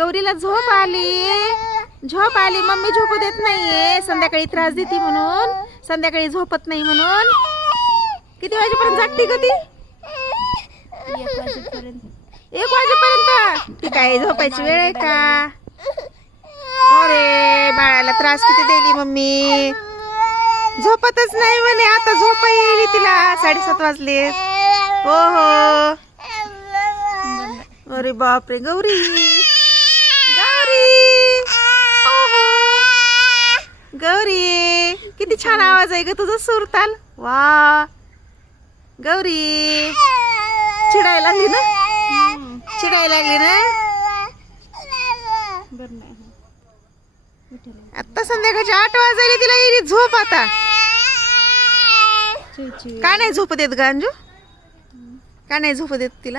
गौरीला झोप आली मम्मी झोपू देत नाहीये, संध्याकाळी त्रास देते म्हणून, संध्याकाळी झोपत नाही म्हणून. किती वाजेपर्यंत जागते ग ती? 1 वाजेपर्यंत. ती काय झोपायची वेळ आहे का? अरे बाळाला त्रास किती दिली मम्मी, झोपतच नाही म्हणे. आता झोप येईल तिला, 7:30 वाजले. हो हो. अरे बापरे गौरी, गौरी किती छान आवाज आहे ग तुझा, सुरताल. वा गौरी, चिडायला लागली ना, चिडायला लागली ना. आता संध्याकाळची 8 वाजले, तिला येईल झोप आता. का नाही झोप देत ग अंजू, का नाही झोप देत तिला?